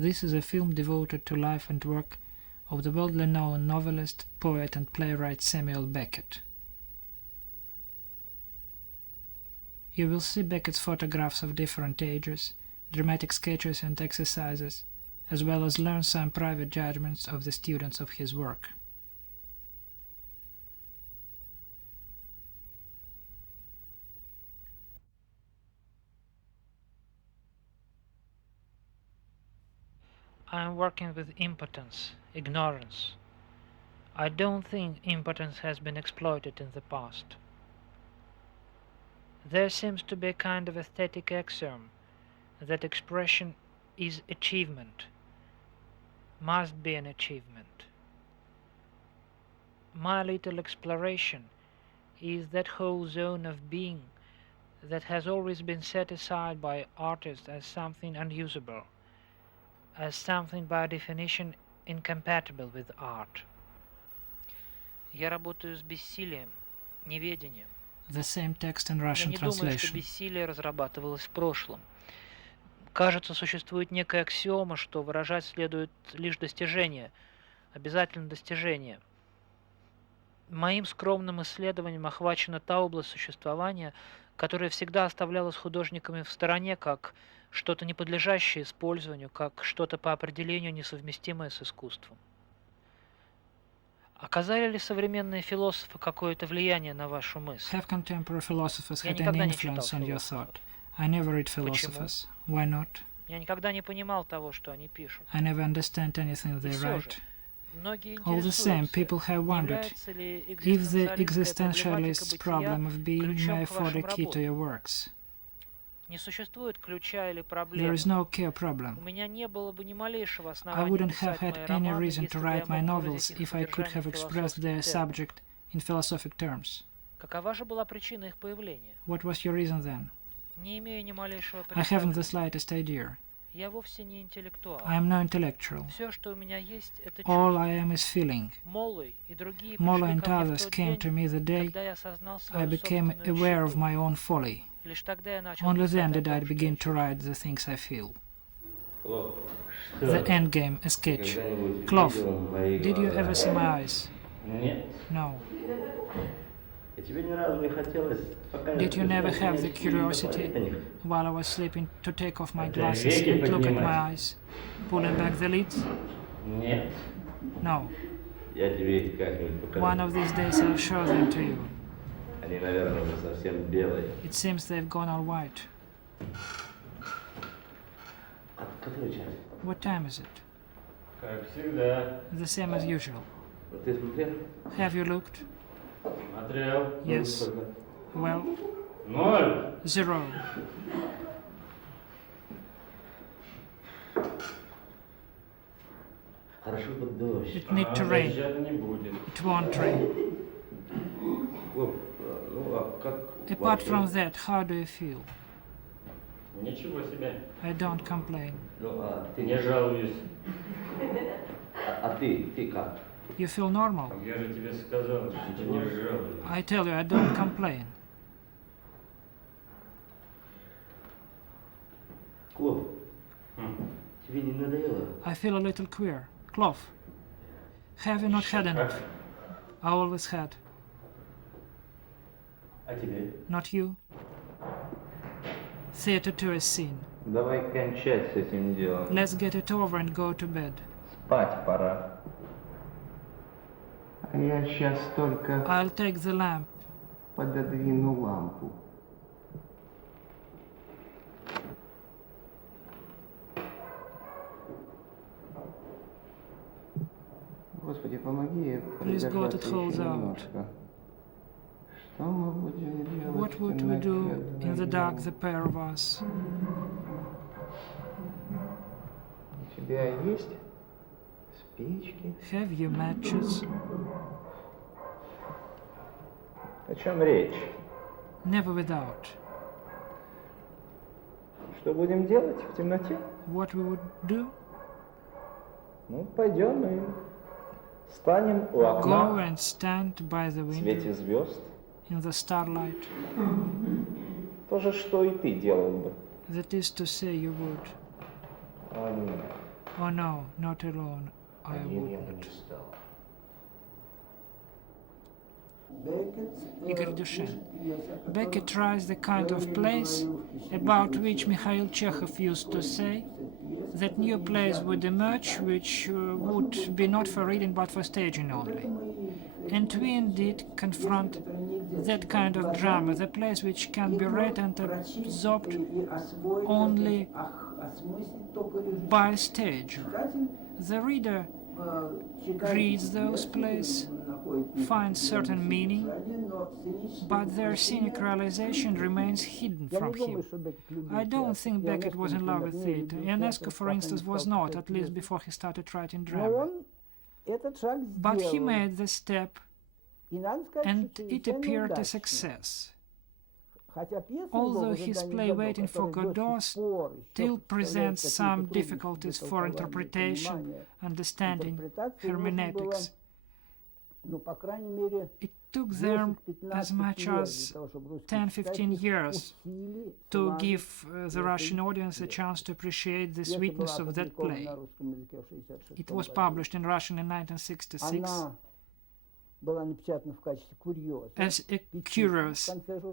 This is a film devoted to life and work of the worldly known novelist, poet and playwright Sэмюэля Беккет. You will see Beckett's photographs of different ages, dramatic sketches and exercises, as well as learn some private judgments of the students of his work. I am working with impotence, ignorance. I don't think impotence has been exploited in the past. There seems to be a kind of aesthetic axiom that expression is achievement, must be an achievement. My little exploration is that whole zone of being that has always been set aside by artists as something unusable, as something by definition incompatible with art. Я работаю с бессилием, неведением. The same text in Russian Я не думаю, что translation. бессилие разрабатывалось в прошлом. Кажется, существует некая аксиома, что выражать следует лишь достижение, обязательно достижение. Моим скромным исследованием охвачена та область существования, которая всегда оставлялась художниками в стороне, как что-то не подлежащее использованию, как что-то по определению несовместимое с искусством. Оказали ли современные философы какое-то влияние на вашу мысль? Have contemporary philosophers Я had никогда any не читал influence on your философов. thought? I never read philosophers. Why not? Я никогда не понимал того, что они пишут. I never understand anything they И всё же, write. многие All the same, интересуются, people have не wondered является ли if the экзистенциалистская existentialist's проблематика problem of being ключом may к afford a вашим key to работам. your works. Не существует ключа или There проблемы. is no key or У problem. меня не было бы ни малейшего I основания wouldn't have писать had мои any романы, reason to если бы я write my мог novels выразить их if I could содержание have в expressed their философских терминах. subject in philosophic terms. Какова же была причина их появления? What was your reason then? Не имею ни малейшего I haven't the представления. slightest idea. Я вовсе не интеллектуал. I am no intellectual. Все, что у меня есть, это All чувство. I am is feeling. Моллой и другие Mola пришли and ко мне в others тот came день, to me the day когда я осознал I свою became собственную aware of нищету. my own folly. Лишь тогда я начал Only писать then о did I том, что begin я to чувствую. write the things I feel. Что? The Endgame, a sketch. Когда-нибудь Cloth, видел мои did you глаза? ever see my eyes? Нет. No. И тебе ни разу не хотелось, пока Did you never have the curiosity, while I was sleeping, to take off my glasses and look at my eyes, pulling back the lids? Нет. No. Я тебе их как-нибудь покажу. One of these days I'll show them to you. Они, наверное, уже совсем белые. It seems they've gone all white. Который час? What time is it? Как всегда. The same as usual. Вот ты смотрел? Have you looked? Смотрел. Yes. Well, 0. 0. Хорошо под дождь. It need to rain. не будет. It won't rain. Ну, а как Apart вообще? from that, how do you feel? Ничего себе. I don't complain. Ну, а ты Не жалуюсь. А ты как? You feel normal? Я же тебе сказал, что не жалуюсь. I tell you, I don't complain. Клоп, тебе не надоело? I feel a little queer. Cloth. Have you not had enough? I always had. А тебе? Not you? Theater too is seen. Давай кончать с этим делом. Let's get it over and go to bed. Спать пора. А я сейчас только I'll take the lamp. пододвину лампу. Господи, помоги Please God, it продержаться holds еще out. немножко. Что мы будем делать What в would we do темноте in the dark, вдвоем? the pair of us? У тебя есть спички? Have you matches? О чем речь? Never without. Что будем делать в темноте? What we would do? Ну, пойдем и станем у Go окна and stand by the в свете window звезд. in the starlight. То же, что и ты делал бы. That is to say, you would. О, нет. Oh no, not alone. I Один я бы wouldn't. не стал. Игорь Дюшен. Beckett tries the kind of plays about which Mikhail Chekhov used to say that new plays would emerge which would be not for reading but for staging only. And we indeed confront that kind of drama, the plays which can be read and absorbed only by a stager. The reader reads those plays, finds certain meaning, but their scenic realization remains hidden from him. I don't think Beckett was in love with theater. Ionesco, for instance, was not, at least before he started writing drama. But he made the step, and it appeared a success. Although his play Waiting for Godot still presents some difficulties for interpretation, understanding, hermeneutics, it took them as much as 10-15 years to give the Russian audience a chance to appreciate the sweetness of that play. It was published in Russian in 1966 as a curious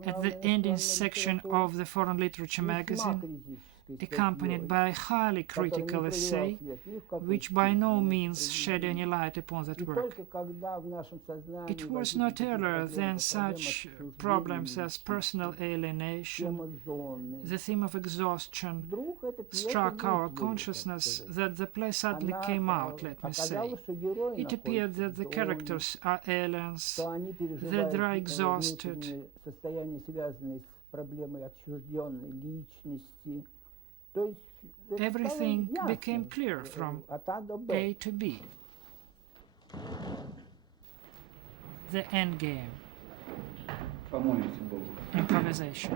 at the ending section of the Foreign Literature magazine, accompanied by a highly critical essay, which by no means shed any light upon that work. It was not earlier than such problems as personal alienation, the theme of exhaustion, struck our consciousness that the play suddenly came out, let me say. It appeared that the characters are aliens, that they are exhausted. Everything became clear from A to B. The end game. Improvisation.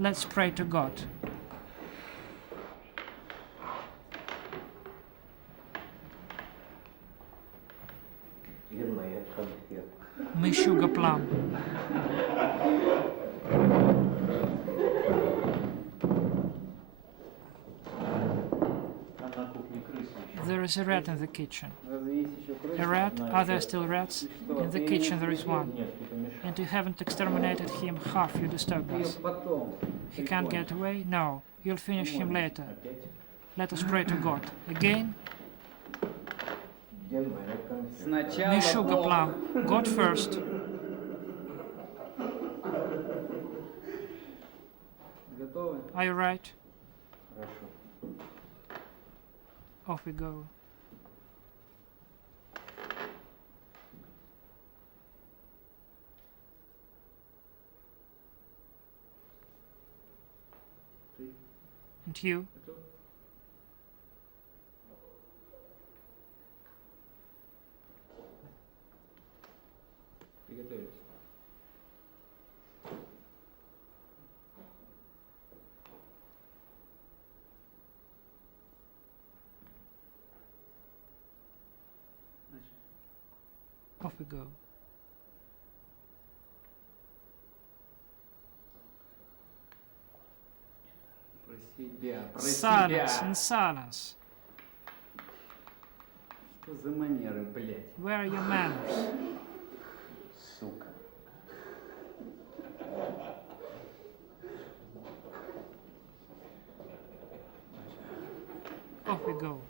Let's pray to God. Мышуга плам. There is a rat in the kitchen. A rat? Are there still rats? In the kitchen there is one. And you haven't exterminated him, half you disturbed us. He can't get away? No. You'll finish him later. Let us pray to God. Again? Мишуга плам. God first. Are you right? Off we go. And you? Off we go. Silence and silence. Что за манеры, блядь? Where are your manners? Сука. Off we go.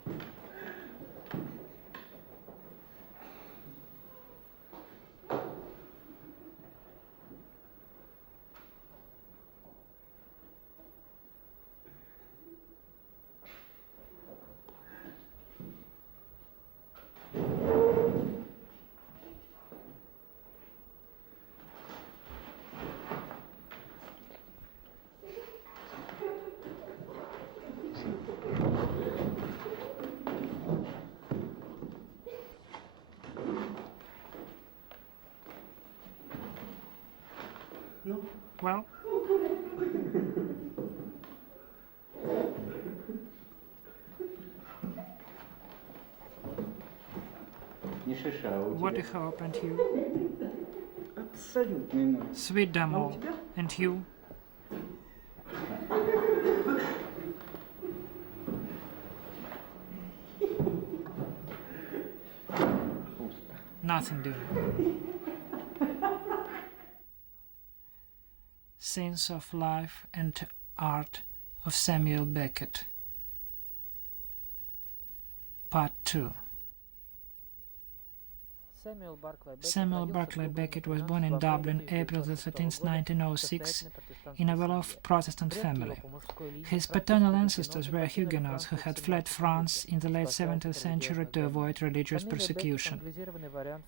Well, Не шиша, а у what a тебя? hope, and you? Абсолютный ноль. Sweet demo, and you? nothing doing. Scenes of Life and Art of Sэмюэля Bеккeta, Part 2. Samuel Barclay Beckett was born in Dublin, April 13, 1906, in a well-off Protestant family. His paternal ancestors were Huguenots who had fled France in the late 17th century to avoid religious persecution.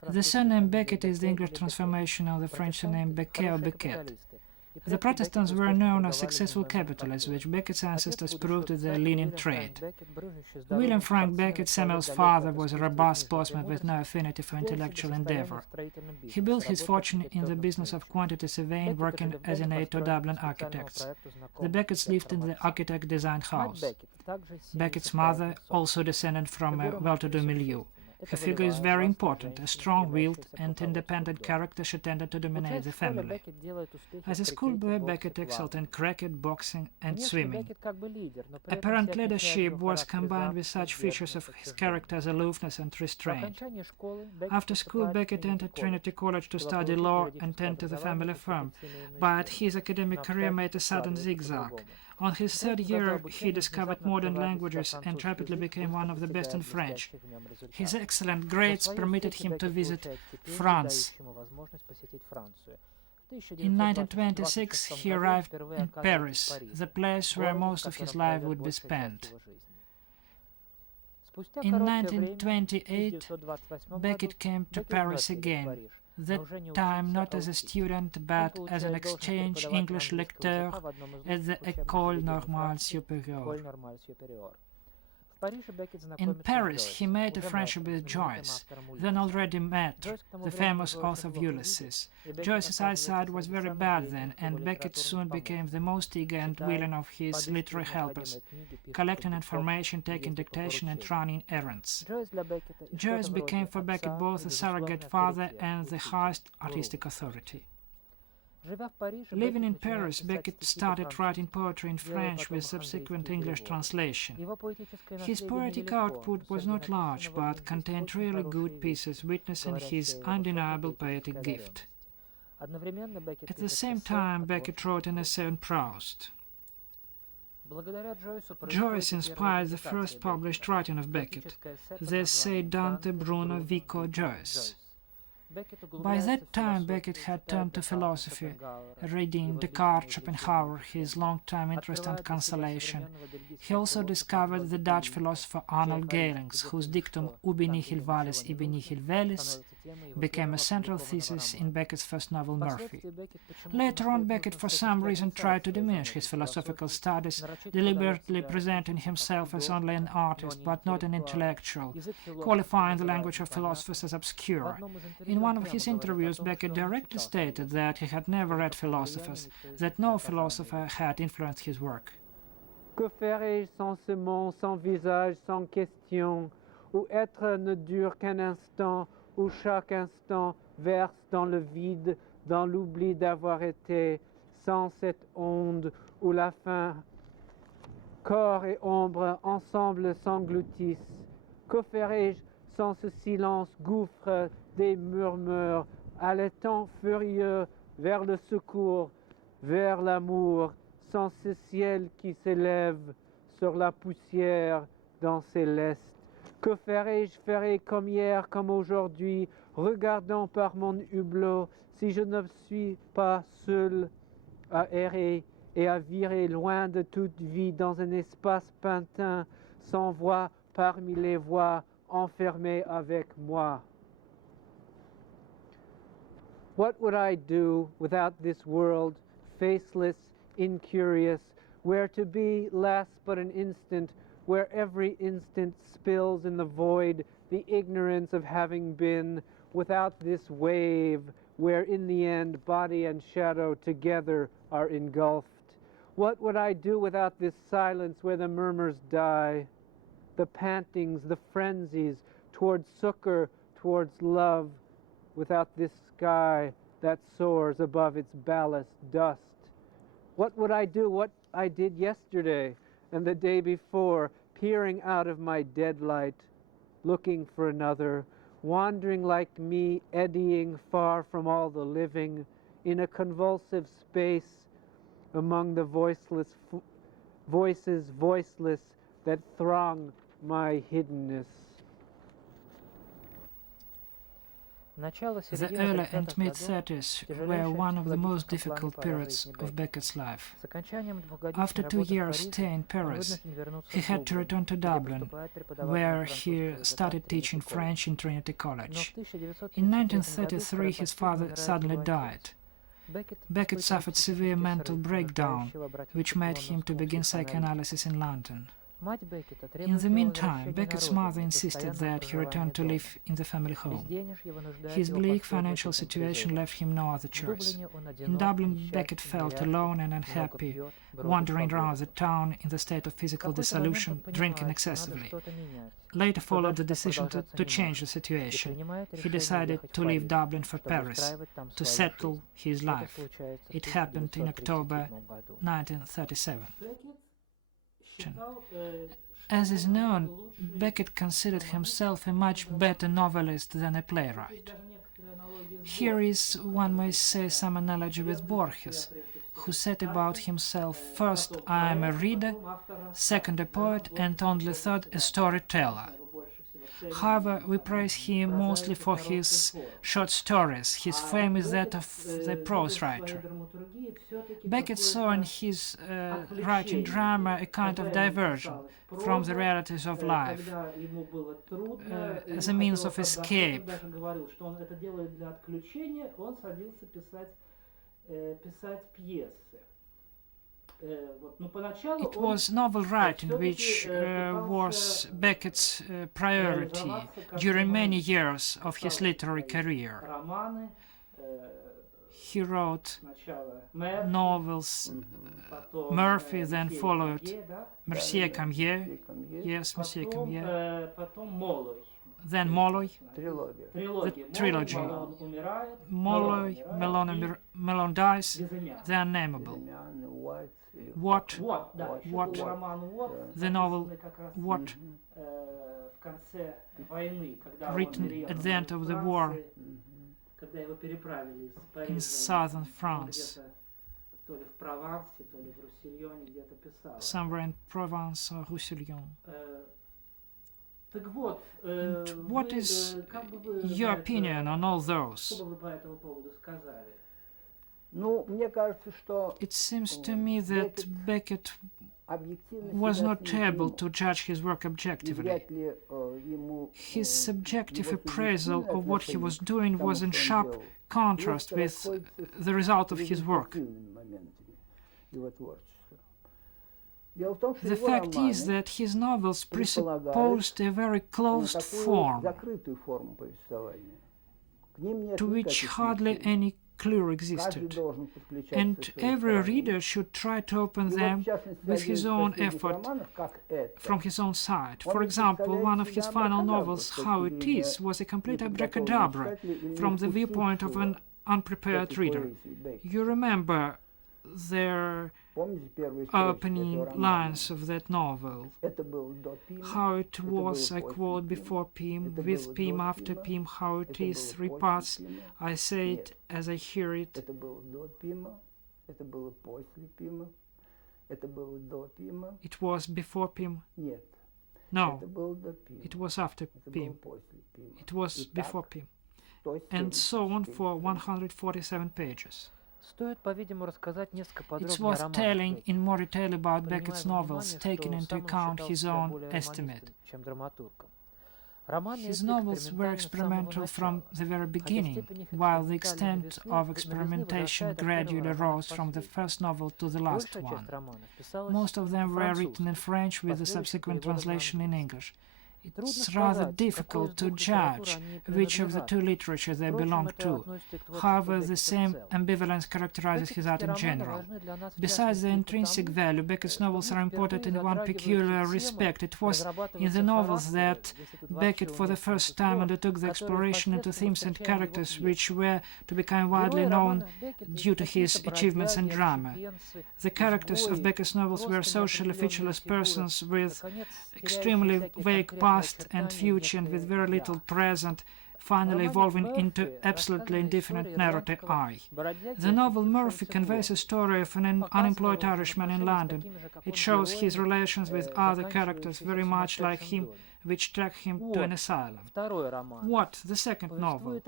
The surname Beckett is the English transformation of the French surname Becquet or Beckett. The Protestants were known as successful capitalists, which Beckett's ancestors proved with their lenient trade. William Frank Beckett, Samuel's father, was a robust sportsman with no affinity for intellectual endeavor. He built his fortune in the business of quantity surveying, working as an aide to Dublin architects. The Becketts lived in the architect-designed house. Beckett's mother also descended from a well-to-do milieu. Her figure is very important. A strong-willed and independent character, she tended to dominate the family. As a schoolboy, Beckett excelled in cricket, boxing, and swimming. Apparent leadership was combined with such features of his character as aloofness and restraint. After school, Beckett entered Trinity College to study law and tend to the family firm, but his academic career made a sudden zigzag. On his third year, he discovered modern languages and rapidly became one of the best in French. His excellent grades permitted him to visit France. In 1926, he arrived in Paris, the place where most of his life would be spent. In 1928, Beckett came to Paris again, that time not as a student but as an exchange English lecteur at the École Normale Supérieure. In Paris, he made a friendship with Joyce, then already met, the famous author of Ulysses. Joyce's eyesight was very bad then, and Beckett soon became the most eager and willing of his literary helpers, collecting information, taking dictation, and running errands. Joyce became for Beckett both a surrogate father and the highest artistic authority. Living in Paris, Beckett started writing poetry in French with subsequent English translation. His poetic output was not large, but contained really good pieces, witnessing his undeniable poetic gift. At the same time, Beckett wrote an essay on Proust. Joyce inspired the first published writing of Beckett, the essay Dante Bruno Vico Joyce. By that time, Beckett had turned to philosophy, reading Descartes, Schopenhauer, his long-time interest and consolation. He also discovered the Dutch philosopher Arnold Gellings, whose dictum ubi nihil valis ibi nihil velis became a central thesis in Beckett's first novel, Murphy. Later on, Beckett for some reason tried to diminish his philosophical studies, deliberately presenting himself as only an artist but not an intellectual, qualifying the language of philosophers as obscure. In one of his interviews, Beckett directly stated that he had never read philosophers, that no philosopher had influenced his work. Que ferais-je sans ce monde, sans visage, sans question, où être ne dure qu'un instant, où chaque instant verse dans le vide, dans l'oubli d'avoir été, sans cette onde où la fin, corps et ombre ensemble s'engloutissent. Que ferais-je sans ce silence, gouffre des murmures, allaitant furieux vers le secours, vers l'amour, sans ce ciel qui s'élève sur la poussière dans céleste. Que ferais-je, ferais comme hier, comme aujourd'hui, regardant par mon hublot, si je ne suis pas seul à errer et à virer loin de toute vie dans un espace pantin, sans voix parmi les voix, enfermé avec moi. What would I do without this world, faceless, incurious, where to be lasts but an instant, where every instant spills in the void the ignorance of having been, without this wave, where in the end body and shadow together are engulfed? What would I do without this silence where the murmurs die, the pantings, the frenzies towards succor, towards love, without this sky that soars above its ballast dust? What would I do, what I did yesterday and the day before, peering out of my dead light, looking for another, wandering like me, eddying far from all the living, in a convulsive space among the voices voiceless that throng my hiddenness. The early and mid-30s were one of the most difficult periods of Beckett's life. After 2 years stay in Paris, he had to return to Dublin, where he started teaching French in Trinity College. In 1933 his father suddenly died. Beckett suffered severe mental breakdown, which made him to begin psychoanalysis in London. In the meantime, Beckett's mother insisted that he return to live in the family home. His bleak financial situation left him no other choice. In Dublin, Beckett felt alone and unhappy, wandering around the town in the state of physical dissolution, drinking excessively. Later followed the decision to change the situation. He decided to leave Dublin for Paris, to settle his life. It happened in October 1937. As is known, Beckett considered himself a much better novelist than a playwright. Here is, one may say, some analogy with Borges, who said about himself, first, I am a reader, second, a poet, and only third, a storyteller. However, we praise him mostly for his short stories. His fame is that of the prose writer. Beckett saw in his writing drama a kind of diversion from the realities of life, as a means of escape. It was novel writing which was Beckett's priority during many years of his literary career. He wrote novels. Murphy, then followed Monsieur Camille, yes, Monsieur Camille, then Molloy, the trilogy, Molloy, Malone dies, The Unnameable. What, the novel What, written at the end of the war in southern France, somewhere in Provence or Roussillon. And what is your opinion on all those? It seems to me that Beckett was not able to judge his work objectively. His subjective appraisal of what he was doing was in sharp contrast with the result of his work. The fact is that his novels presupposed a very closed form, to which hardly any clue existed, and every reader should try to open them with his own effort, from his own side. For example, one of his final novels, How It Is, was a complete abracadabra from the viewpoint of an unprepared reader. You remember their opening lines of that novel. How it was, I quote, before Pim, with Pim, after Pim, how it is, 3 parts, I say it as I hear it. It was before Pim? No, it was after Pim. It was before Pim. And so on for 147 pages. It's worth telling in more detail about Beckett's novels, taking into account his own estimate. His novels were experimental from the very beginning, while the extent of experimentation gradually rose from the first novel to the last one. Most of them were written in French with the subsequent translation in English. It's rather difficult to judge which of the two literature they belong to. However, the same ambivalence characterizes his art in general. Besides the intrinsic value, Beckett's novels are important in one peculiar respect. It was in the novels that Beckett for the first time undertook the exploration into themes and characters which were to become widely known due to his achievements in drama. The characters of Beckett's novels were socially featureless persons with extremely vague past and future and with very little present, finally evolving into absolutely indefinite narrative I. The novel Murphy conveys a story of an unemployed Irishman in London. It shows his relations with other characters very much like him, which track him to an asylum. What, the second novel,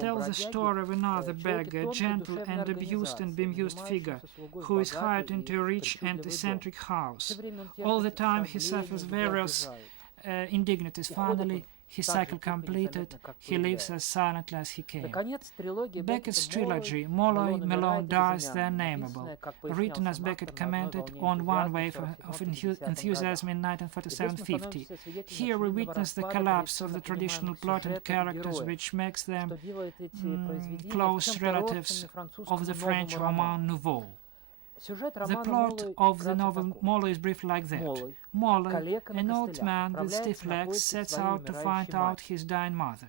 tells the story of another beggar, a gentle and abused and bemused figure, who is hired into a rich and eccentric house. All the time he suffers various indignities. Finally, his cycle completed, he lives as silently as he came. Becket's trilogy, Molloy, Malone Dies the Unnameable, written as Beckett commented on one wave of enthusiasm in 1947-50. Here we witness the collapse of the traditional plot and characters, which makes them close relatives of the French roman nouveau. The plot of the novel Molloy is brief like that. Molloy, an old man with stiff legs, sets out to find out his dying mother.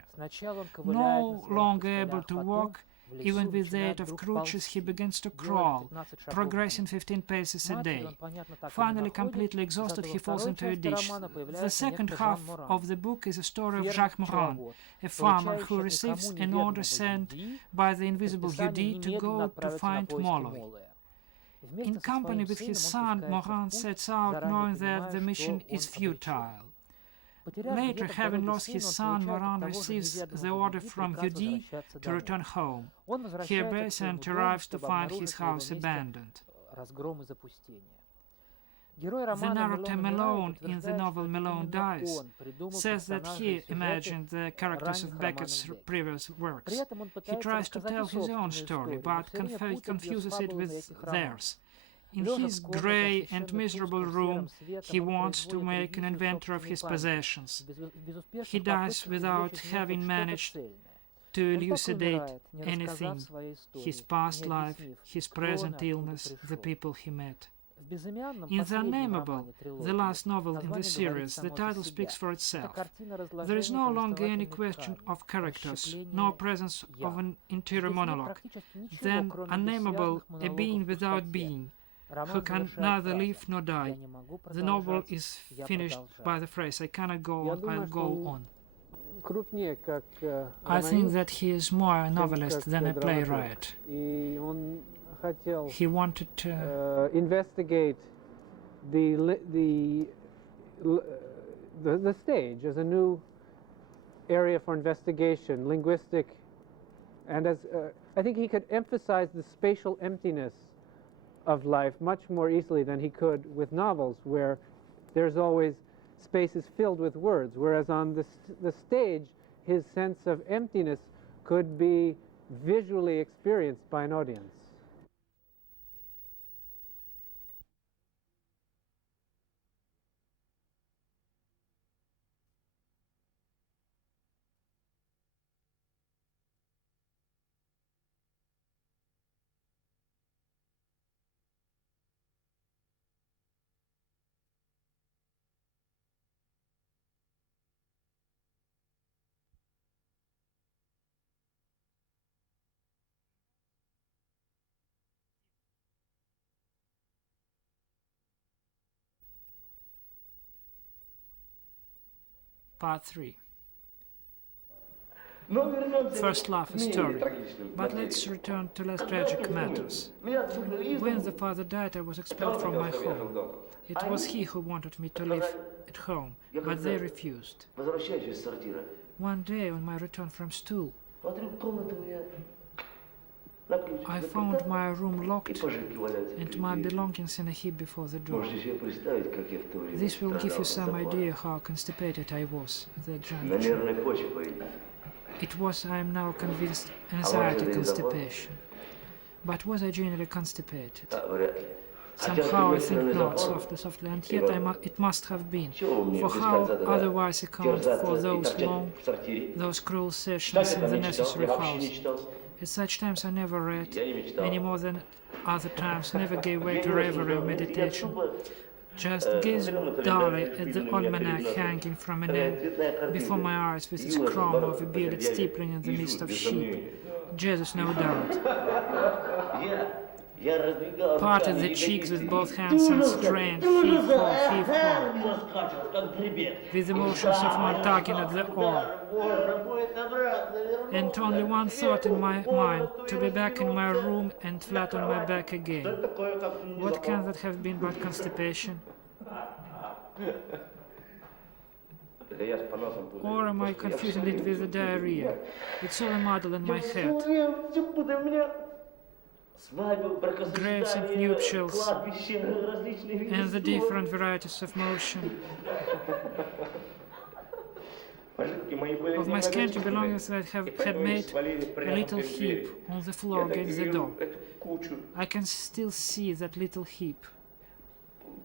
No longer able to walk, even with the aid of crutches, he begins to crawl, progressing 15 paces a day. Finally, completely exhausted, he falls into a ditch. The second half of the book is a story of Jacques Morin, a farmer who receives an order sent by the invisible Yudi to go to find Molloy. In company with his son, Morin sets out knowing that the mission is futile. Later, having lost his son, Morin receives the order from Yudi to return home. He obeys and arrives to find his house abandoned. The narrator Malone in the novel Malone Dies says that he imagined the characters of Beckett's previous works. He tries to tell his own story, but confuses it with theirs. In his grey and miserable room, he wants to make an inventory of his possessions. He dies without having managed to elucidate anything: his past life, his present illness, the people he met. In The Unnameable, the last novel in the series, the title speaks for itself. There is no longer any question of characters, no presence of an interior monologue. Then, Unnameable, a being without being, who can neither live nor die. The novel is finished by the phrase, "I cannot go on, I'll go on." I think that he is more a novelist than a playwright. He wanted to investigate the stage as a new area for investigation, linguistic, and as I think he could emphasize the spatial emptiness of life much more easily than he could with novels, where there's always spaces filled with words, whereas on the stage his sense of emptiness could be visually experienced by an audience. Part 3. First love, a story. But let's return to less tragic matters. When the father died, I was expelled from my home. It was he who wanted me to live at home, but they refused. One day, on my return from school, I found my room locked and my belongings in a heap before the door. This will give you some idea how constipated I was at that juncture. It was, I am now convinced, anxiety constipation. But was I genuinely constipated? Somehow I think not, softly, and yet it must have been. For how otherwise account for those cruel sessions in the necessary house? At such times I never read, any more than other times, never gave way to reverie or meditation. Just gazed dully at the almanac hanging from a nail before my eyes with its crown of a bearded steepling in the midst of sheep. Jesus, no doubt. Я раздвигал Parted руками the cheeks with ягодицы both и hands and туда-назад, strained, туда-назад, heave ho, и раскачивал, как гребец. with the motions of one tugging at the oar. Можно будет обратно And вернуться only к one thought in my mind, комнату to и be back in my растянуться room and на flat on my кровати. back Что again. это такое, как What can внезапно? that have been but constipation? Это я с поносом путаю. Or am I Господи, я confusing всё it with the время diarrhea? It's all a muddle in my всё head. время у меня свадьбы, Graves and бракосочетания, nuptials, кладбища, различные виды and the ссор. different varieties of motion. Пожитки мои были Of my scanty немногочисленны, belongings that и had поэтому их made свалили a прямо little перед дверью. heap on the floor Я так и against the вижу door. эту кучу, I can still see that little heap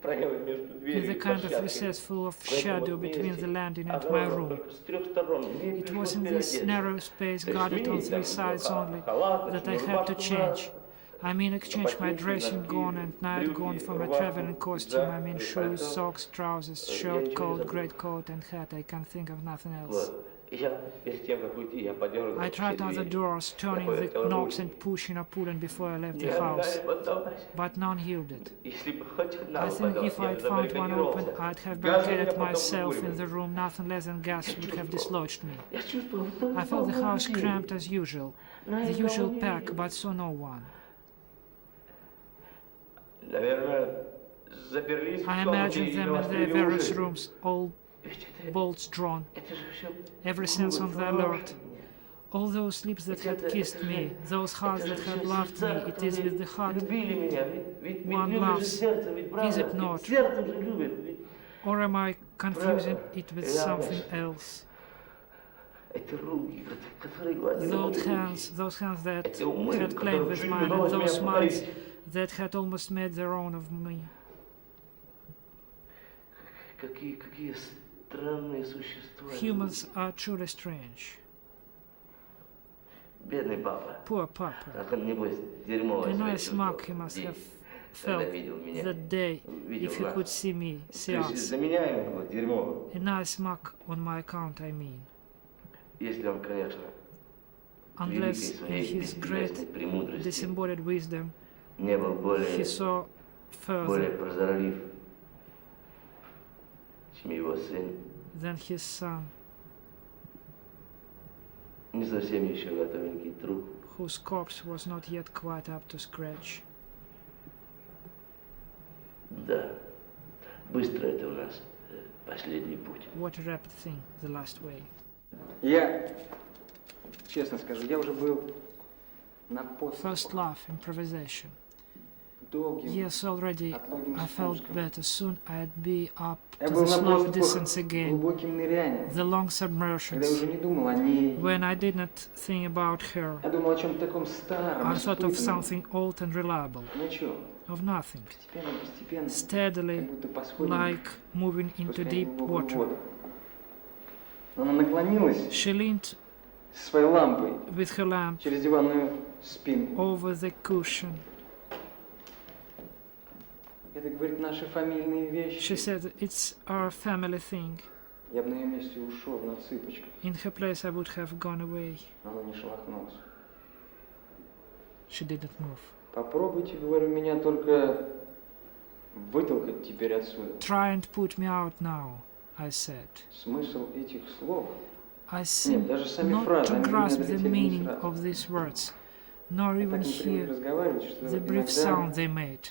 проехать между in дверью the и kind of площадкой. recess full of В этом shadow вот between the месте landing and my огорожен room. только с трех сторон. Мне It пришлось was in this переодеться. narrow space, То есть guarded on сменить там three sides only, халат, that I ночную had to рубашку change. на, I mean, exchange my ботинки, dressing носки, gone and night gone брюки, for my рубашку, traveling costume. I mean, пиджак, shoes, пальто. socks, trousers, Я shirt, ничего не coat, забыл. greatcoat, and hat. I can't think of nothing else. Вот. И я перед тем, как уйти, я подергал I все tried other двери. doors, turning Такое the дело knobs руки. and pushing or pulling before I left Ни the одна house, не поддалась. but none yielded. Если бы хоть одна I think попадалась, if я I'd бы found one open, забаррикадировался. I'd have Газы меня barricaded потом myself in выгонят. the room. Nothing less than gas would have dislodged me. Я чувствовал, что I felt the никого house нет. cramped as usual, Но я the никого usual не pack, видел. but saw no one. Наверное, заперлись в I комнате imagined и them in their навострили various уши. rooms, all Ведь это bolts drawn, же все every sense on the alert. All those lips that had kissed me, those hearts that had loved me, it is with the heart, любили меня. Ведь one любят же loves. сердцем, ведь правда? Is it Ведь not? сердцем же любят. Ведь or am I confusing it with something else? эти руки, которые гладили Those мои hands that эти умы, had played которые with чуть mine, не and удалось those меня minds покорить. that had almost made their own of me. Какие странные существа. Humans are truly strange. Бедный папа. Poor Papa. Как он, небось, дерьмово A себя nice чувствовал mark he must здесь, have когда felt видел меня. that day Видел if he нас. could see me, see То есть us. из-за меня ему было дерьмово. A nice mark on my account, I mean. Если он, конечно, великой Unless in своей his great бестелесной премудрости disembodied wisdom не был he более saw более further прозорлив, чем его сын. than his son, Не совсем еще готовенький труп. whose corpse was not yet quite up to scratch. Да, быстро это у нас последний путь. What a rapid thing, the last way. Я, честно скажу, я уже был на First love, improvisation. долгим, Yes, already отлогим I felt спуском. better. Soon I'd be up Я to был the на slow подступах distance again, глубоким нырянием, the long когда я submersions, уже не думал о ней. when I did not think about her. Я думал о чем-то таком старом, I thought of испытанном. something old and reliable, Ну чё, of nothing, постепенно, steadily, как будто посходим like moving into спускаемся deep в глубокую water. воду. Она наклонилась She leaned со своей лампой with her lamp через диванную спинку. over the cushion. Это, говорит, наши фамильные She вещи. said, it's our family thing. Я бы на ее месте ушел на цыпочках, In her place I would have gone away. но она не шелохнулась. She didn't move. Попробуйте, говорю, меня только вытолкать теперь отсюда. Try and put me out now, I said. Смысл этих слов? I Нет, seemed даже сами not фразы, to они grasp меня the долетели не meaning сразу. of these words, nor Я even так не привык hear разговаривать, что the brief sound they made,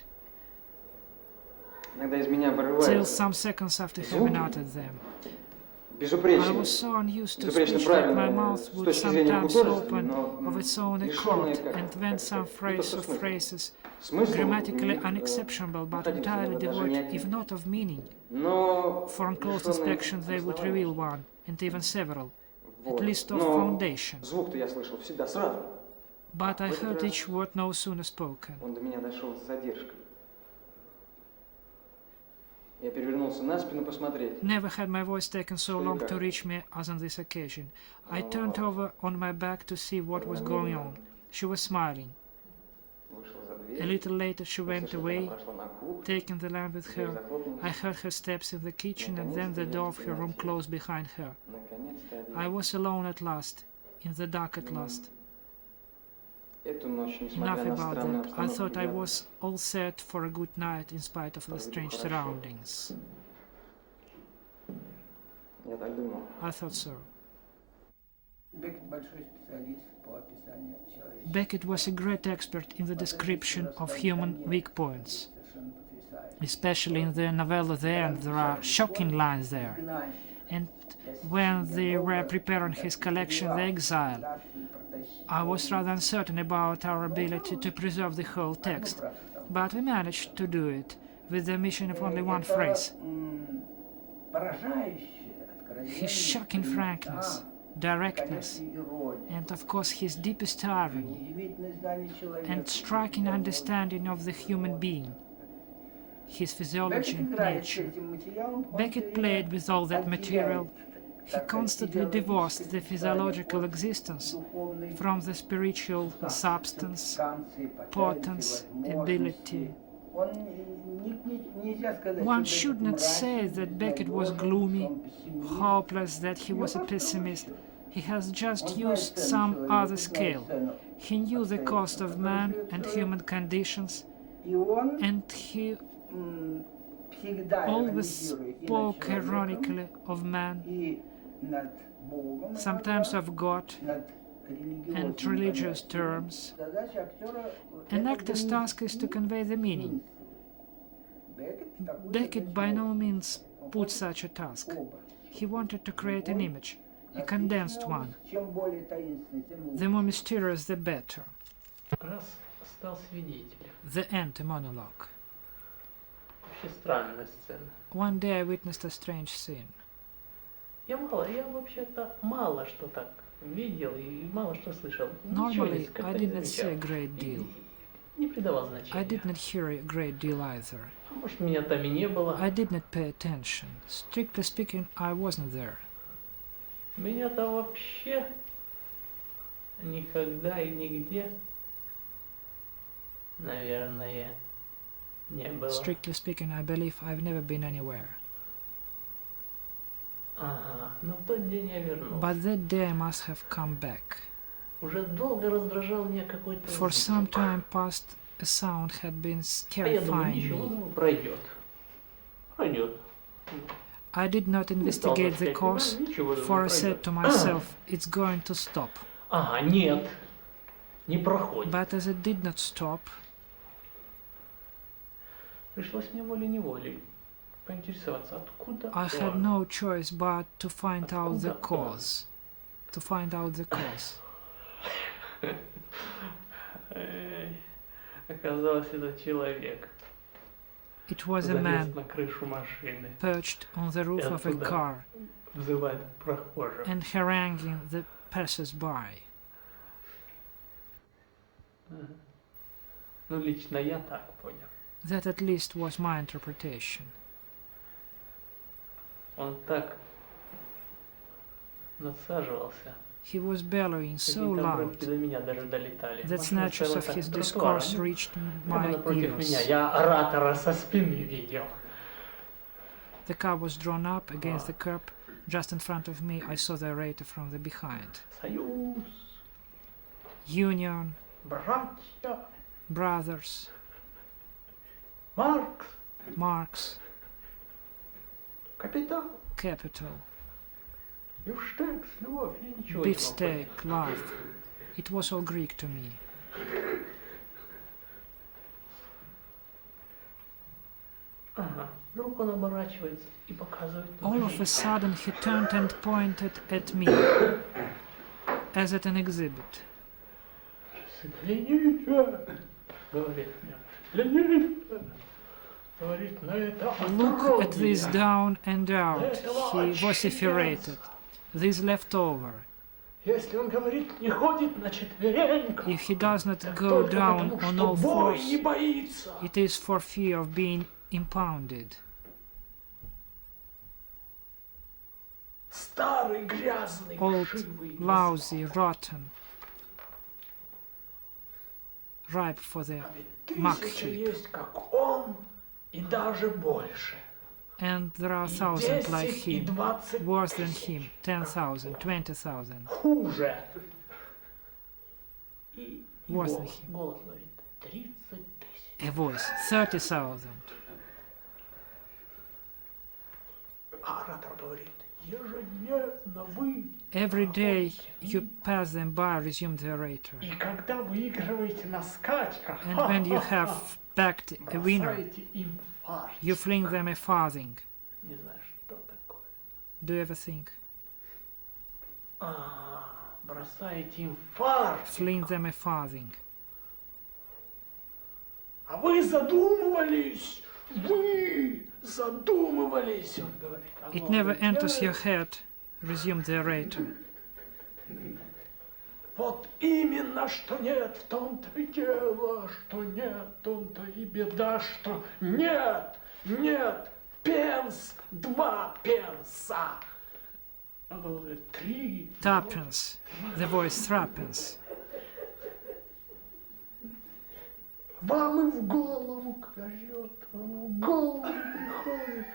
иногда из меня till вырывается. some seconds after having uttered them. I Безупречно, was so unused to безупречно speech that my правильно mouth с would точки зрения sometimes художественной, open но of its own лишённая accord, and when some phrase or phrases, смысл grammatically у них, unexceptionable but находился entirely даже devoid, не один. if not of meaning. Но For on close лишённая inspection they would основания. reveal one, and even several, Вот. at least of Но foundation. звук-то я слышал всегда сразу. But I В этот heard раз each word no sooner spoken. он до меня дошел с задержкой. Я перевернулся на спину посмотреть. Never had my voice taken so long to reach me as on this occasion. I turned over on my back to see what was going on. She was smiling. Вышла за A дверь. little later she went Услышал, как away, она прошла на кухню. taking the lamp with Дверь her. захлопнулась. I heard her steps in the kitchen and then the door of her room closed behind her. Наконец-то один. I was alone at last, in the dark at last. Эту ночь, Enough несмотря на about странную that. I thought I обстановку, was all set for a good night in spite of the strange surroundings. я так думал. I thought so. Беккет большой специалист по описанию человеческого. Beckett was a great expert in the description of human weak points. Совершенно потрясающе. Especially in the novella The End, there are shocking lines there. And when they were preparing his collection The Exile, I was rather uncertain about our ability to preserve the whole text, but we managed to do it with the omission of only one phrase. His shocking frankness, directness, and of course his deepest irony, and striking understanding of the human being, his physiology and nature. Beckett played with all that material. He constantly divorced the physiological existence from the spiritual substance, potence, ability. One should not say that Beckett was gloomy, hopeless, that he was a pessimist. He has just used some other scale. He knew the cost of man and human conditions, and he always spoke ironically of man, sometimes of God and religious terms. An actor's task is to convey the meaning. Beckett by no means put such a task. He wanted to create an image, a condensed one. The more mysterious, the better. Раз стал свидетелем. The end, a monologue. Вообще странная сцена. One day I witnessed a strange scene. Я вообще-то мало что так видел и мало что слышал. Ничего Normally, как-то I не did not see a замечал. great deal. Не придавал I значения. did not hear a great deal either. А может, меня там и не было. I did not pay attention. Strictly speaking, I wasn't there. Меня-то вообще никогда и нигде, наверное, не было. Strictly speaking, I believe I've never been anywhere. Ага, но в тот день я вернулся. But that day I must have come back. Уже долго раздражал меня какой-то For some time past, a sound had been А я думаю, scarifying ничего, me. ну, пройдет. Пройдет. I did not Не стал investigate the так сказать, cause, ничего, for I думаю, said to пройдет. myself, it's going to stop. Ага, нет, не проходит. But as it did not stop, Пришлось мне волей-неволей поинтересоваться, откуда I had он. no choice but to find out the Откуда он? cause. To find out the cause. Эй, оказалось, это человек. It was a Залез man на крышу машины, perched on the roof of a оттуда car взывает прохожих. and haranguing the passers-by. Ага. Ну, лично я так понял. That at least was my interpretation. Он так насаживался. He was bellowing so Какие-то loud обрывки до меня даже долетали. that Машина snatches стояла of так his к тротуару, discourse ну, reached прямо my напротив меня. ears. Я оратора со спины видел. The car was drawn up against the curb. Just in front of me, I saw the orator from the behind. Союз, Union, братья, brothers, Маркс, Marx, капитал, capital, бифштекс, любовь. Я ничего не мог beefsteak, понять. love. It was all Greek to me. Ага. Вдруг он оборачивается и показывает All на of a меня. sudden, he turned and pointed at me, as at an exhibit. Взгляните, говорит мне. Взгляните. Говорит, на это Look at this отродье. down and out, he vociferated. This leftover. Если он говорит, не ходит на четвереньках, If he does not так go только down потому, on что all бой fours, не боится. it is for fear of being impounded. Старый, грязный, Old, вшивый, lousy, rotten, ripe for the А ведь Мак тысяча хлеб. есть, как он, и даже больше. and there are И thousands like 10, и him, 20 worse than him, 10,000, 20,000. хуже. И worse than him. Голос говорит, 30 тысяч. A voice, 30,000. А оратор говорит, ежедневно вы Every day you pass them by, resumed the orator. и когда выигрываете на скачках, And when you have backed a winner, бросаете им фарш. you fling them a farthing. Не знаю, что такое. Do you ever think? Бросаете им фарш. Fling them a farthing. А вы задумывались, он говорит. It never enters your head, resumed the orator. Вот именно, что нет, в том-то и дело, что нет, в том-то и беда, что нет, пенс, 2 пенса. Он говорит, 3. Tuppence. The voice, threepence. Вам и в голову кладет, вам и в голову приходит,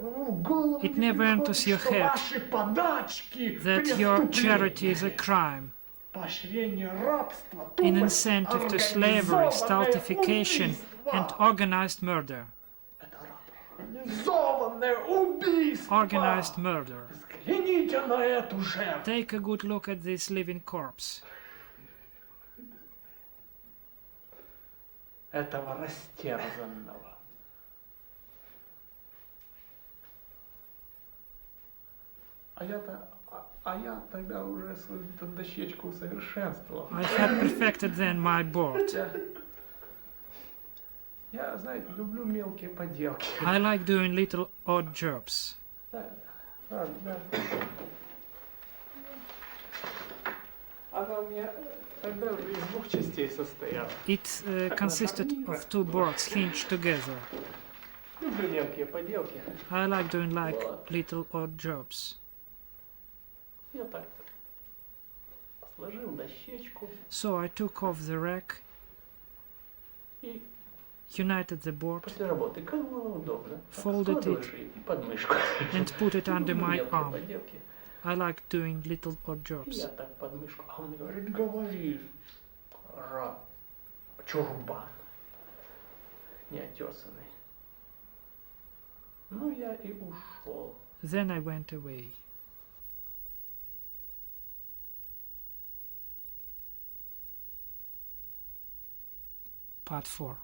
вам и в голову It не never приходит, enters your что head ваши подачки that your charity преступления. is a crime, Поощрение рабства, an тупость, incentive to slavery, организованное stultification, убийство. and organized murder. Это организованное убийство. Organized murder. Взгляните на эту жертву. Take a good look at this living corpse. Этого растерзанного. А я тогда уже свою дощечку усовершенствовал. I had perfected then my board. Я, знаете, люблю мелкие поделки. I like doing little odd jobs. Да. Она у меня тогда уже из 2 частей состояла. It consisted of 2 boards hinged together. Люблю мелкие поделки. I like doing like little odd jobs. Я так сложил дощечку So I took off the rack, и united the board, после работы, как было удобно, Folded складываешь и под мышку. and put it under my Мелкие arm. поделки. I like doing little odd И jobs. я так под мышку. А он говорит, говоришь, чурбан, неотесанный. Ну, я и ушел. Then I went away. Part 4.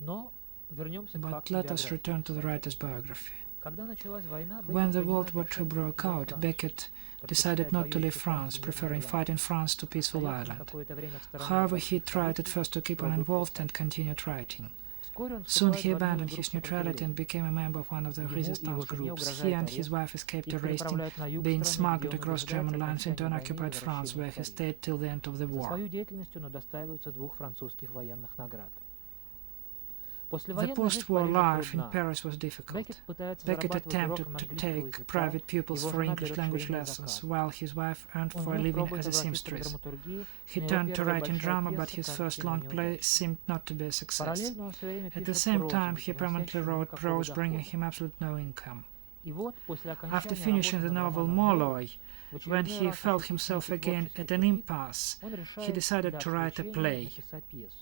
Но вернемся к But факту let us биографии. return to the writer's biography. Когда началась война, When the Беккет World принимает War II решение broke за out, Францию, Beckett предпочитая decided not to leave воюющую France, Францию preferring мирным fighting France to peaceful Остается Ireland. какое-то время в стороне However, от he tried at событий, first to keep on пробыл involved and continued writing. Вскоре он Soon вступает he в одну из abandoned групп his neutrality and сопротивления. became a member of one of the Ему и его resistance жене groups. угрожает He and his арест. wife escaped Их arresting, переправляют на юг being страны, где smuggled он across дожидается German lines into окончания unoccupied войны и France, where he возвращения в stayed till the end of the За war. свою деятельность он удостаивается 2 французских военных наград. После The военной жизнь в post-war Париже life in трудна. Paris was difficult. Беккет пытается Beckett зарабатывать attempted уроками to английского take языка, private pupils его for жена English берет language швейный lessons, заказ. while his wife earned Он for a вновь living пробует as a обратиться к seamstress. драматургии, He но его turned to первая writing большая drama, but пьеса, his кажется, first ему long не play удалась. seemed not to be a success. Параллельно он все время At the пишет same прозу, time, не he permanently приносящую wrote никакого prose, bringing дохода. him absolute no income. И вот после After окончания finishing the работы над novel романом Molloy, в when очередной he раз felt ощутив himself некий again творческий at an тупик, impasse, он he решает decided для to write a освещения play. написать пьесу.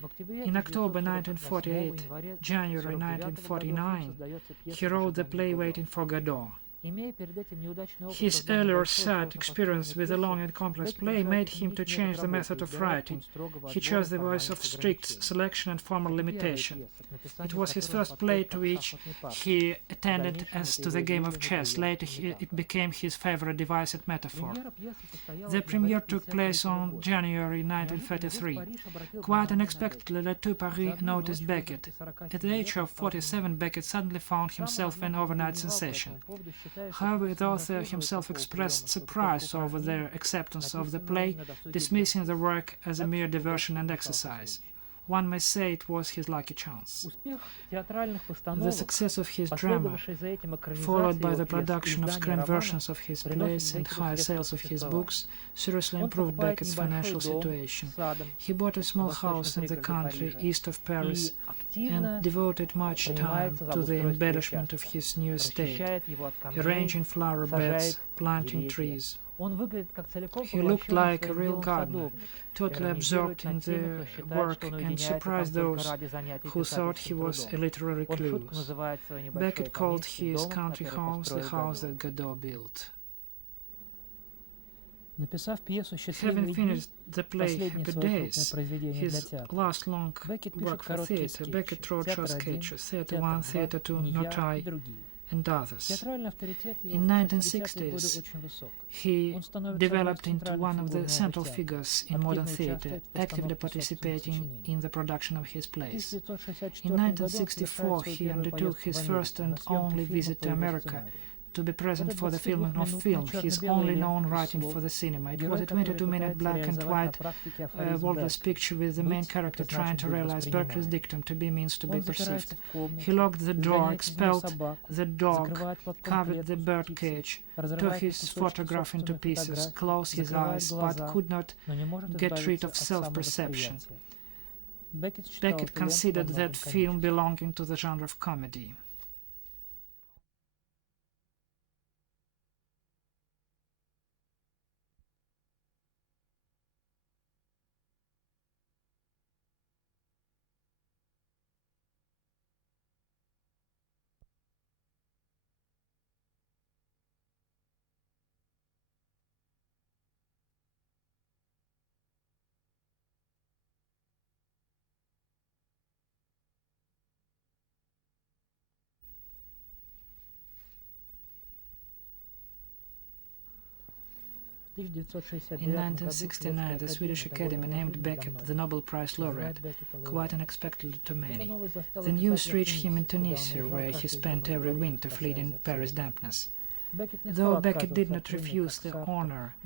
В октябре In October 1948, 1948, январе January 1949 1949, he wrote the play Waiting for Godot. Имея перед этим неудачный опыт His создания earlier большой sad сложно experience with a построенной long пьесы, and complex Беккет play решает made him изменить to change the метод method работы, of выбирая writing. путь строгого He отбора chose the и voice of формальных strict ограничений. selection and formal Это первая limitation. пьеса, к It написанию was his которой он first play подходит to как which шахматный партия. he attended дальнейшем as это to его the game of излюбленный chess. прием, Later it метафора. became his favorite device and metaphor. Премьера пьесы состоялась The в premiere январе took place 1953 on года. January Неожиданно весь 1933. Париж обратил Quite внимание на unexpectedly, Le Tout Беккета. Paris За одну ночь noticed в Beckett. возрасте 47 At the лет age of он стал 47, Beckett suddenly found Сам он himself an однажды overnight недоумевал по sensation. этому поводу, считая, что However, пьеса the не author заслуживает himself такого expressed приема, что это surprise только over their упражнение, acceptance of the написанное play, на досуге dismissing the Беккета. work as a Так mere что diversion and Беккет писал по exercise. случаю. One may say it was his lucky chance. Успех театральных The постановок, success of his drama, последовавшей за этим followed by экранизация the его пьес и production of издание screen романа, versions of his приносит plays and Беккету high средства sales of his существования. books seriously Он improved покупает Beckett's небольшой financial дом situation. с садом He bought a small в house in the восточном country пригороде east of Paris и активно and devoted much time принимается за to the обустройство embellishment of участка, his new estate, расчищает его от камней, arranging flower beds, сажает planting деревья, trees. He looked like a real gardener, totally absorbed in the work and surprised those who thought he was a literary recluse. Beckett called his country house the house that Godot built. Having finished the play Happy Days, his last long work for theatre, Beckett wrote short sketches, Theatre 1, Theatre 2, Not I, and others. In 1960s, he developed into one of the central figures in modern theatre, actively participating in the production of his plays. In 1964, he undertook his first and only visit to America, to be present for the filming of film, his only known writing for the cinema. It was a 22-minute black and white wordless picture with the main character trying to realize Berkeley's dictum, to be means to be perceived. He locked the door, expelled the dog, covered the bird cage, tore his photograph into pieces, closed his eyes, but could not get rid of self-perception. Beckett considered that film belonging to the genre of comedy. In 1969, the Swedish Academy named Beckett the Nobel Prize laureate, quite unexpectedly to many. The news reached him in Tunisia, where he spent every winter fleeing Paris dampness. Though Beckett did not refuse the honor,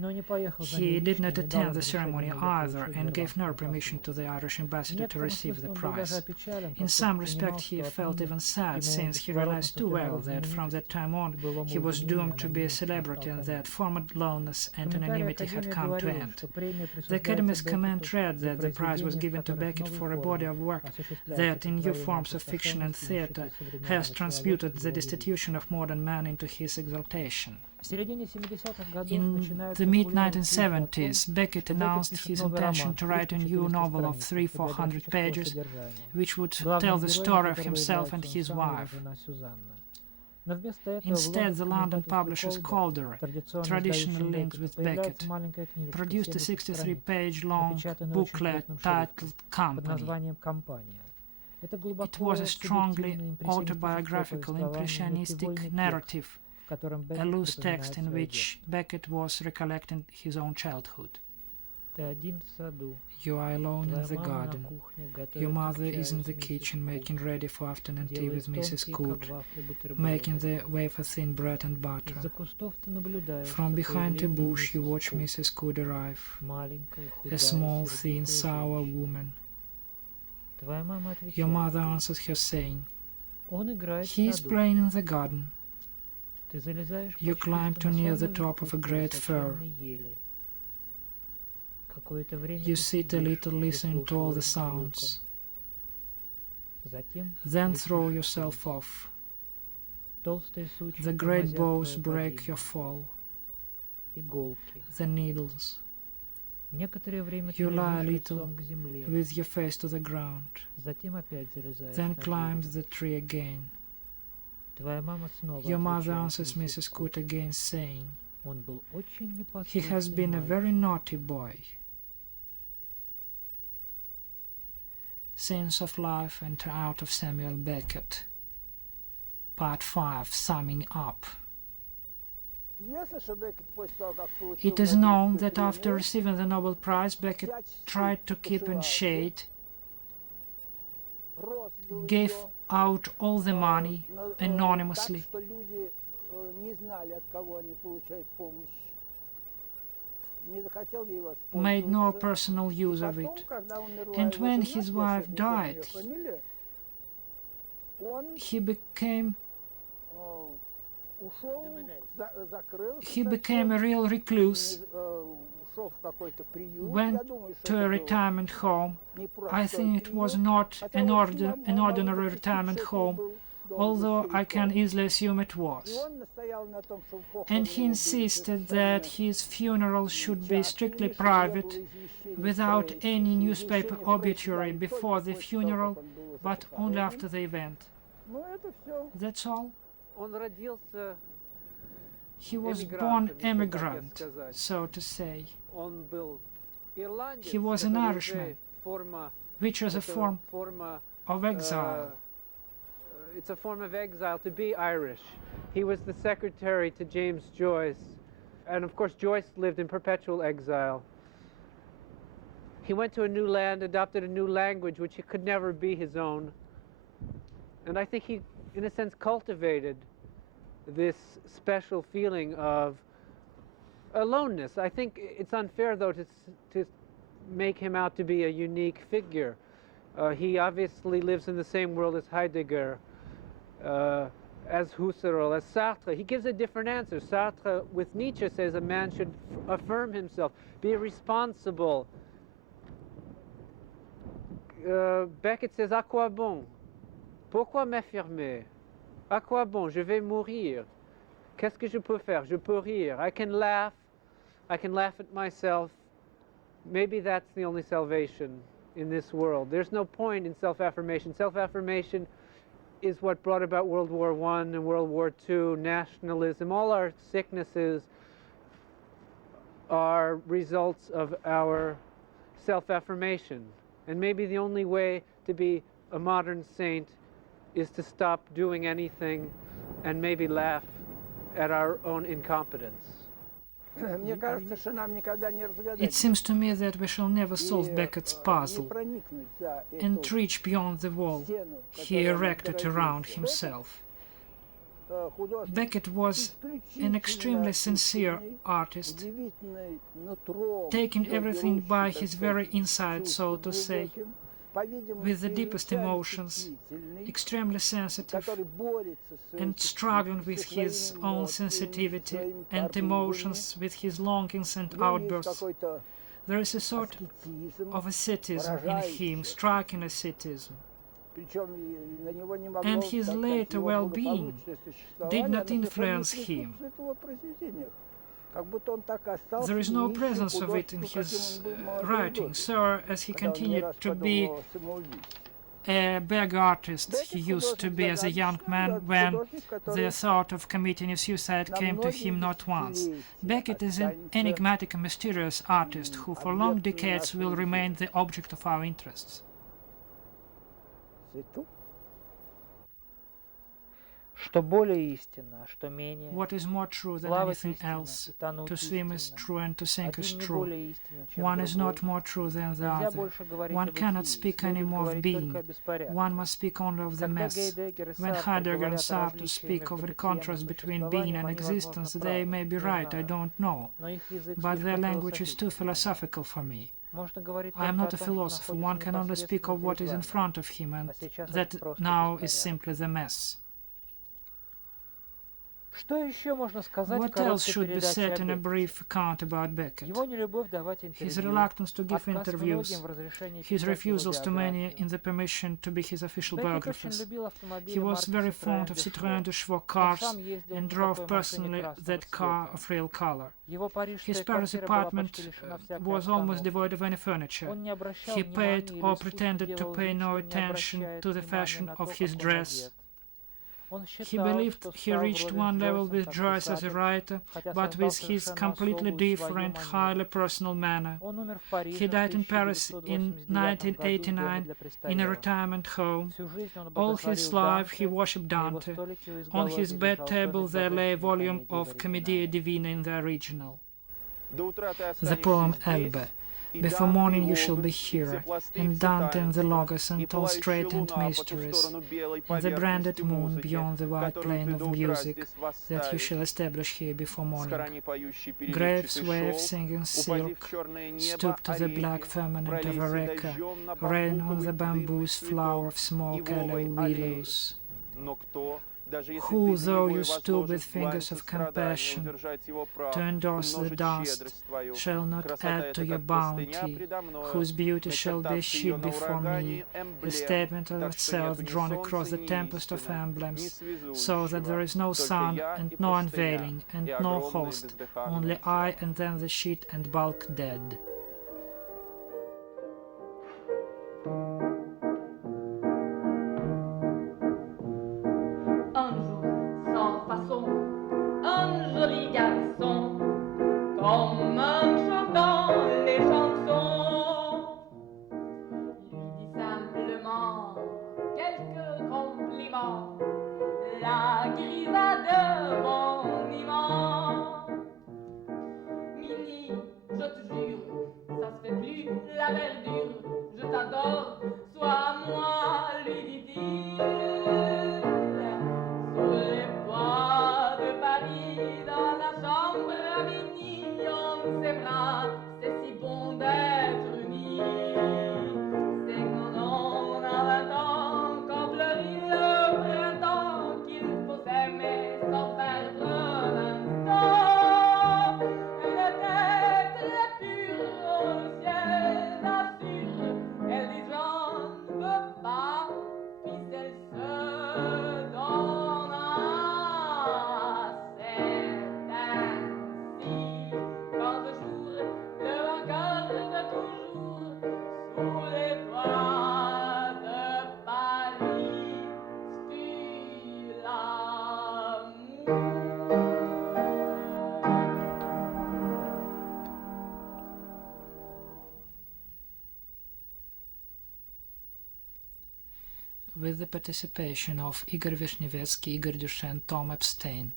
he did not attend the ceremony either and gave no permission to the Irish ambassador to receive the prize. In some respect he felt even sad, since he realized too well that from that time on he was doomed to be a celebrity and that former aloneness and anonymity had come to end. The Academy's comment read that the prize was given to Beckett for a body of work that, in new forms of fiction and theatre, has transmuted the destitution of modern man into his exaltation. In the mid-1970s, Beckett announced his intention to write a new novel of 300-400 pages, which would tell the story of himself and his wife. Instead, the London publishers Calder, traditionally linked with Beckett, produced a 63-page long booklet titled Company. It was a strongly autobiographical, impressionistic narrative, a loose text in which Beckett was recollecting his own childhood. You are alone in the garden. Your mother is in the kitchen making ready for afternoon tea with Mrs. Good, making the wafer-thin bread and butter. From behind a bush you watch Mrs. Good arrive, a small, thin, sour woman. Your mother answers her saying, "He is playing in the garden." You climb to near the top of a great fir. You sit a little listening to all the sounds. Then throw yourself off. The great boughs break your fall. The needles. You lie a little with your face to the ground. Then climbs the tree again. Your mother answers Mrs. Good again, saying, "He has been a very naughty boy." Scenes of Life and Out of Sэмюэля Bеккета. Part 5, Summing Up. It is known that after receiving the Nobel Prize, Beckett tried to keep in shade, gave out all the money anonymously, made no personal use of it. And when his wife died, he became a real recluse, went to a retirement home. I think it was not an ordinary retirement home, although I can easily assume it И was. он настоял на том, чтобы And похороны he его были insisted состояны that his funeral should be частными, strictly чтобы не было private, извещений without строительства. any И newspaper извещения obituary строительства before the только после того, funeral, как он был but only похоронен. after the event. Ну, это все. That's all. Он родился, He was Эмигрантом, born если так emigrant, сказать. so to say, он был ирландец, He was an это Irishman, уже форма, which is a это form форма, of exile. it's a form of exile to be Irish. He was the secretary to James Joyce, and of course Joyce lived in perpetual exile. He went to a new land, adopted a new language which could never be his own, and I think he, in a sense, cultivated this special feeling of aloneness. I think it's unfair, though, to make him out to be a unique figure. He obviously lives in the same world as Heidegger, as Husserl, as Sartre. He gives a different answer. Sartre, with Nietzsche, says a man should affirm himself, be responsible. Beckett says, à quoi bon? Pourquoi m'affirmer? À quoi bon? Je vais mourir. Qu'est-ce que je peux faire? Je peux rire. I can laugh at myself. Maybe that's the only salvation in this world. There's no point in self-affirmation. Self-affirmation is what brought about World War I and World War II, nationalism. All our sicknesses are results of our self-affirmation. And maybe the only way to be a modern saint is to stop doing anything and maybe laugh at our own incompetence. Мне кажется, что нам никогда не разгадать. It seems to me that we shall never solve И, Beckett's не puzzle проникнуть за and эту reach beyond the wall стену, he которая erected отгородила around Беккет. himself. Художник Beckett was an extremely sincere artist, удивительный нутром, taking всё everything берущий, by так his сказать, very inside, so чувством to say, глубоким, по-видимому, with the deepest чрезвычайно emotions, чувствительный, extremely sensitive, который борется со своим and struggling with со his своими own эмоциями, со sensitivity своими and порывами. emotions, with his longings and В нем есть outbursts. какой-то There is a sort аскетизм, of asceticism in him, поражающий. striking asceticism. Причем и на него не могло, And his так сказать, later его well-being благополучное существование, did not оно совершенно не influence him. присутствует в его произведениях. Как будто он так и остался There is no нищим presence of it in художником, his каким он был в молодые writing, годы, so as he когда он не continued раз to be подумал о самоубийстве. a beg artist he Беккет used to художник be as a young загадочный, man да, when художник, the который thought of committing a suicide на came to многие him not once. десятилетия Beckett is an останется enigmatic and mysterious artist who for long объектом decades will нашего remain the object of our interests. C'est tout. Что более истинно, а что менее. What is more true than Плавать anything истинно else? и тонуть To swim is истинно. true and to sink is Один не true. более истинен, чем One is другой. not more true than the Нельзя other. больше говорить One о cannot бытии, speak следует anymore of говорить being. только о беспорядке. One must speak only of the Когда mess. Гейдеггер и When Сартр Heidegger and говорят о Sartre различии speak между of the бытием и contrast between being and существованием, они, existence, возможно, they правы, may be не right, I знаю. don't know. Но их язык But their слишком language is too философический. philosophical for me. Можно говорить I am только not о a том, что philosopher. One находится can only speak of непосредственно what is перед in вами. front of him, and А сейчас that это просто now is беспорядок. simply the mess. Что еще можно сказать в What else короткой should be передаче said о in a Беккете? brief account about Beckett? Его нелюбовь давать His интервью, reluctance to give отказ interviews, многим в разрешении his писать его refusals to many биографию. in the permission to be his official Беккет очень biographers. любил автомобили He was марки very fond of Citroën Citroën de Chevaux Он cars сам ездил and на drove такой машине personally красного that car цвета. of real color. Его парижская His Paris квартира была apartment почти лишена всякой was almost обстановки. devoid of any furniture. Он не обращал He paid внимания или or искусно pretended to делал pay вид, no что не attention обращает to the внимания fashion на of то, his как он dress. одет. Он He считал, believed что he стал reached вровень one с level Джойсом with как Joyce as a писатель, writer, хотя but создал with his совершенно completely особую different, свою highly манеру. personal manner. Он умер в Париже He died in в Paris in 1929 году в доме 1989 для in a престарелых. retirement home. Всю жизнь он All his боготворил life he Данте, worshipped на его Dante. столике у On his изголовья bed лежал table томик there lay a божественной volume комедии в of Commedia оригинале. Divina in the original. The The poem Elbe. Before morning you shall be here, and Dante and the Logos and Tolstrait and mysteries, and the branded moon beyond the white plane of music that you shall establish here before morning. Graves wave singing silk, stoop to the black firmament of a wrecker, rain on the bamboos flower of small callow willows. Who, though you stoop with fingers of compassion to endorse the dust, shall not add to your bounty, whose beauty shall be a sheet before me, a statement of itself drawn across the tempest of emblems, so that there is no sun and no unveiling and no host, only I and then the sheet and bulk dead. Un jour, sans façon, un joli garçon, comme un chantant les chansons, lui dit simplement quelques compliments, la grisa de boniment. Mini, je te jure, ça se fait plus la verdure, je t'adore, sois à moi, lui dit-il. Sous les toits de Paris, dans la chambre à Mini, on s'aimera, c'est si bon d'être unis. C'est quand on a 20 ans, quand fleurit le printemps, qu'il faut s'aimer sans perdre un instant. Et la tête est pure, le ciel assure, elle dit j'en veux pas, puis elle se donne. C'est ainsi, quand le jour, le vainqueur de toujours, sous les toits de Paris, tue l'amour. With the participation of Igor Vishnevetsky, Igor Dushen, Tom Epstein,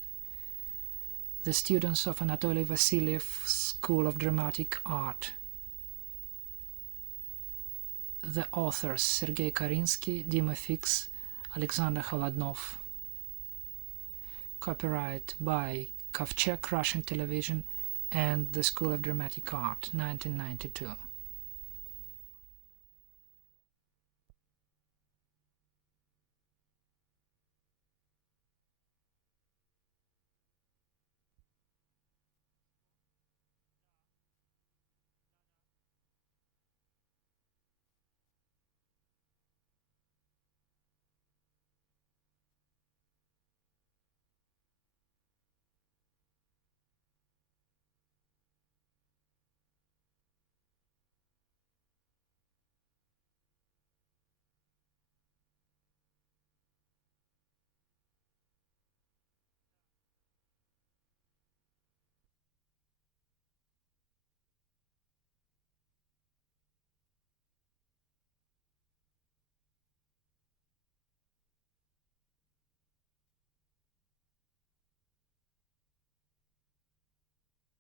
the students of Anatoly Vasilyev School of Dramatic Art, the authors Sergei Karinsky, Dima Fix, Alexander Holodnov. Copyright by Kovchek Russian Television and the School of Dramatic Art, 1992.